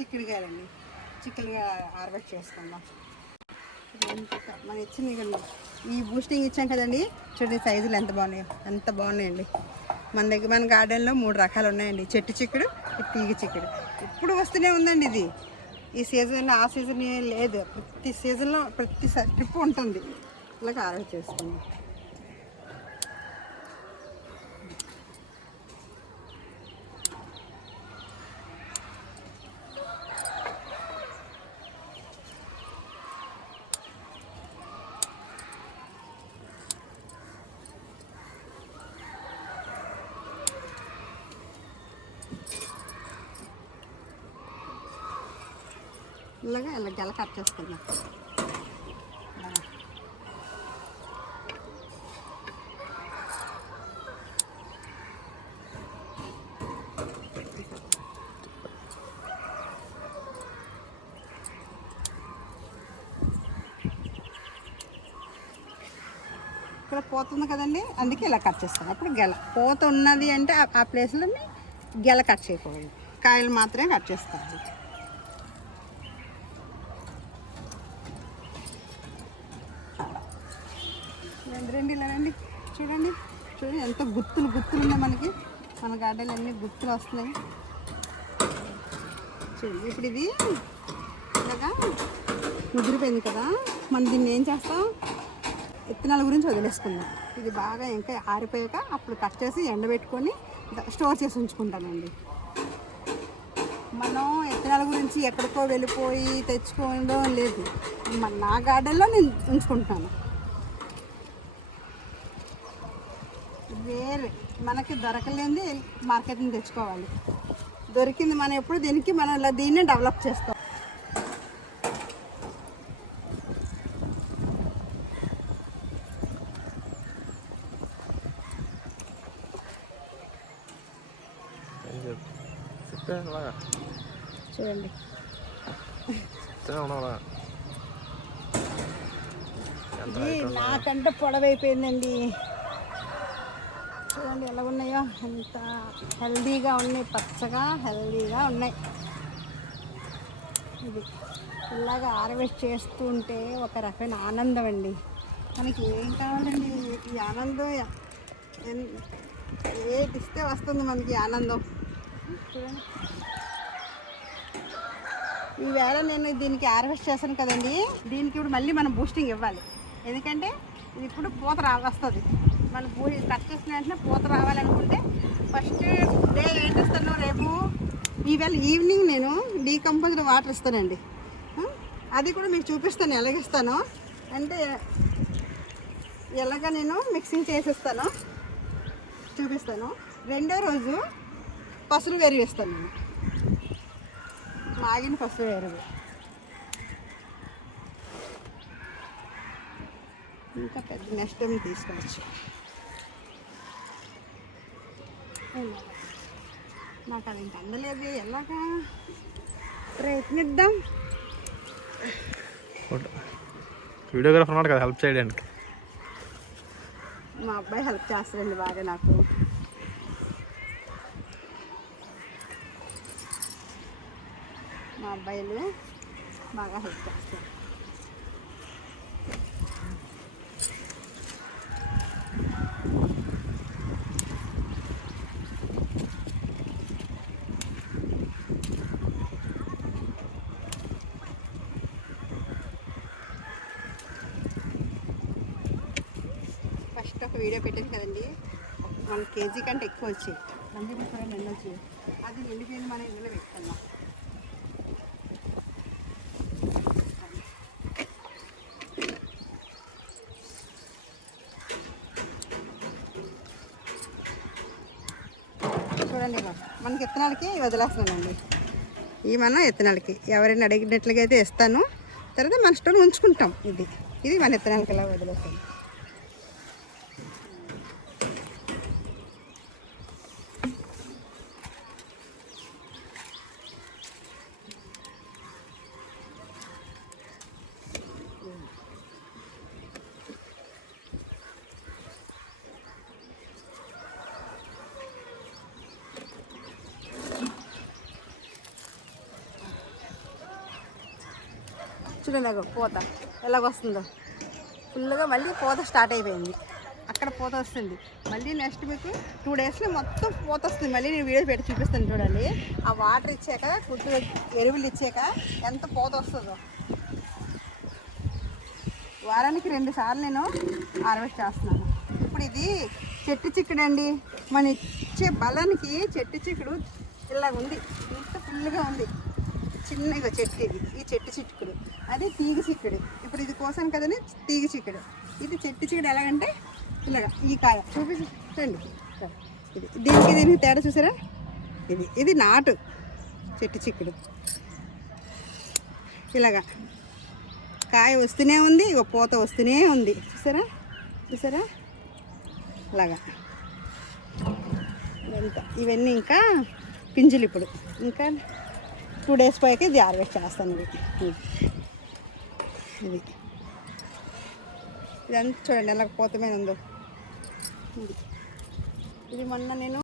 చిక్కుడుకాయలండి. చిక్కుడుగా harvest చేసుకుందాం ఎంత- మనం ఇచ్చిన ఈ బూస్టింగ్ ఇచ్చాం కదండి. చూడండి సైజులు ఎంత బాగున్నాయో. ఎంత బాగున్నాయండి. మన దగ్గర మన గార్డెన్లో మూడు రకాలు ఉన్నాయండి. చెట్టు చిక్కుడు తీగ చిక్కుడు. ఇప్పుడు వస్తూనే ఉందండి ఇది. ఈ సీజన్లో ఆ సీజన్ లేదు. ప్రతి సీజన్లో ప్రతి ట్రిప్ ఉంటుంది. ఇలాగ ఆరోగ్య చేసుకుందాం ఇలాగా ఇలా గెల కట్ చేసుకుందాం. ఇక్కడ పోతుంది కదండి అందుకే ఇలా కట్ చేస్తాను. అప్పుడు గెల పోత ఉన్నది అంటే ఆ- ప్లేస్లోని గెల కట్ చేయకూడదు. కాయలు మాత్రమే కట్ చేస్తాను. రండి రండి ఇలా రండి చూడండి చూడండి ఎంత గుత్తులు గుత్తులు ఉన్నాయి మనకి. మన గార్డెన్లు అన్ని గుత్తులు వస్తున్నాయి. చూడండి ఇప్పుడు ఇది ఇలాగా ముదిరిపోయింది కదా. మనం దీన్ని ఏం చేస్తాం? విత్తనాల గురించి వదిలేసుకుందాం. ఇది బాగా ఇంకా ఆరిపోయాక అప్పుడు కట్ చేసి ఎండబెట్టుకొని స్టోర్ చేసి ఉంచుకుంటానండి. మనం విత్తనాల గురించి ఎక్కడికో వెళ్ళిపోయి తెచ్చుకోవడం లేదు. మన నా గార్డెన్లో నేను ఉంచుకుంటాను. వేరే మనకి దొరకలేనిది మార్కెట్ నుంచి తెచ్చుకోవాలి. దొరికింది మనం ఎప్పుడు దీనికి మనం ఇలా దీన్నే డెవలప్ చేసుకోవాలి అలాగా చూడండి నాకంటే పొడవైపోయిందండి. చూడండి ఎలా ఉన్నాయో. ఎంత హెల్దీగా ఉన్నాయి పచ్చగా హెల్దీగా ఉన్నాయి. ఇది ఇలాగా హార్వెస్ట్ చేస్తూ ఉంటే ఒక రకమైన ఆనందం అండి. మనకి ఏం కావాలండి? ఈ ఆనందం ఏటిస్తే ఏది ఇస్తే వస్తుంది మనకి ఆనందం. చూడండి. ఈవేళ నేను దీనికి హార్వెస్ట్ చేశాను కదండి. దీనికి ఇప్పుడు మళ్ళీ మనం బూస్టింగ్ ఇవ్వాలి. ఎందుకంటే ఇది ఇప్పుడు పూత రా వస్తుంది మనం పూజ కట్ చేసిన వెంటనే పూత రావాలనుకుంటే ఫస్ట్ డే ఏంటి ఇస్తాను రేపు? ఈవేళ ఈవినింగ్ నేను డీకంపోజ్డ్ వాటర్ ఇస్తానండి. అది కూడా మీకు చూపిస్తాను ఎలాగిస్తాను. అంటే ఎలాగ నేను మిక్సింగ్ చేసిస్తాను చూపిస్తాను. రెండో రోజు పసులు వేరివేస్తాను నేను. మాగిన పసుపు ఎరువు ఇంకా పెద్ద నెక్స్ట్ టైం తీసుకోవచ్చు నాకు అది ఇంక అందలేదు ఎలాగా ప్రయత్నిద్దాం వీడియోగ్రాఫర్ ఉన్నాడు కదా హెల్ప్ చేయడానికి. మా అబ్బాయి హెల్ప్ చేస్తారండి బాగా నాకు. మా అబ్బాయిలు బాగా హెల్ప్ చేస్తారు. ఫస్ట్ ఒక వీడియో పెట్టాను కదండి. వన్ కేజీ కంటే ఎక్కువ వచ్చాయి. నందిని కూడా నిన్న వచ్చి అది నిండిపోయింది మన ఇందులో పెట్టుకుందాం చూడండి మనకి విత్తనాలకి వదిలేస్తున్నానండి. ఈ మనం విత్తనాలకి ఎవరైనా అడిగినట్లుగా అయితే ఇస్తాను. తర్వాత మన స్టోన్ ఉంచుకుంటాం. ఇది. ఇది మన విత్తనాలకి ఇలా వదిలేస్తాను. చూడండి పూత ఎలాగొస్తుందో. ఫుల్గా మళ్ళీ పూత స్టార్ట్ అయిపోయింది. అక్కడ పూత వస్తుంది. మళ్ళీ నెక్స్ట్ మీకు టూ డేస్లో మొత్తం పూత వస్తుంది. మళ్ళీ నేను వీడియో పెట్టి చూపిస్తాను చూడండి. ఆ వాటర్ ఇచ్చాక ఫుడ్ ఎరువులు ఇచ్చాక ఎంత పూత వస్తుందో. వారానికి రెండు సార్లు నేను హార్వెస్ట్ చేస్తున్నాను. ఇప్పుడు ఇది చెట్టు చిక్కుడు అండి మన ఇచ్చే బలానికి చెట్టు చిక్కుడు ఇలా ఉంది ఇంత ఫుల్గా ఉంది. చిన్నగా చెట్టు ఇది. ఈ చెట్టు చిక్కుడు. అదే తీగ చిక్కుడు. ఇప్పుడు ఇది కోసాను కదండి తీగ చిక్కుడు. ఇది చెట్టు చిక్కుడు ఎలాగంటే ఇలాగా ఈ కాయ. చూపించండి ఇది. దీనికి దీనికి తేడా చూసారా? ఇది. ఇది నాటు చెట్టు చిక్కుడు. ఇలాగా. కాయ వస్తూనే ఉంది ఇక పూత వస్తూనే ఉంది. చూసారా? చూసారా? ఇలాగా. ఎంత ఇవన్నీ ఇంకా పింజులు ఇప్పుడు. ఇంకా టూ డేస్ పైకి ఇది హార్వెస్ట్ చేస్తాను ఇది. ఇది. ఇదంతా చూడండి ఎలా పూత ఉందో. ఇది మొన్న నేను